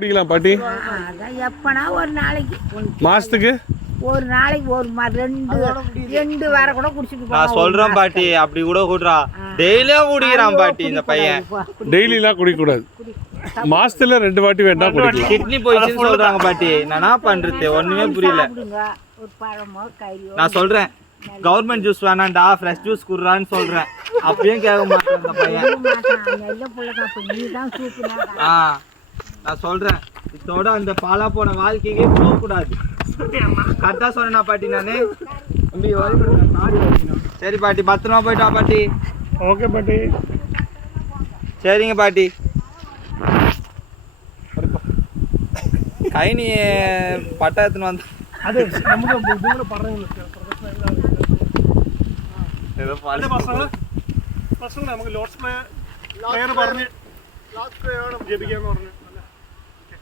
குடிக்கலாம் பாட்டி? அதான் எப்பனா ஒரு நாளைக்கு மாசத்துக்கு ஒரு நாளைக்கு ஒரு ரெண்டு வார கூட குடிச்சிட்டு நான் சொல்றேன் பாட்டி, அப்படி கூட கூடுறா. டெய்லியும் குடிக்கிறான் பாட்டி இந்த பையன். டெய்லிலாம் குடிக்க கூடாது, மாசத்துல 2 வாட்டி வேண்டாம் குடிக்கலாம். கிட்னி போயிடுச்சுன்னு சொல்றாங்க பாட்டி. நான் என்ன பண்றது ஒண்ணுமே புரியல. ஒரு பழமோ கையோ நான் சொல்றேன் கவர்மெண்ட் ஜூஸ் வேணாண்டா, ஃப்ரெஷ் ஜூஸ் குடுறான்னு சொல்றேன். அப்பயும் கேட்க மாட்டேன் இந்த பையன். நான் சொல்றேன் இதோட அந்த பாலா போன வாழ்க்கைக்கே போக கூடாது. கரெக்டா சொன்னா பாட்டி நானு. சரி பாட்டி, பத்திரமா போயிட்டு வா பாட்டி. ஓகே பாட்டி. சரிங்க பாட்டி. கைனி பட்டா எடுத்துன்னு வந்து നമുക്ക് ലോഡ് സ്പ്രേ പറഞ്ഞു ജപിക്കാന്ന് പറഞ്ഞു.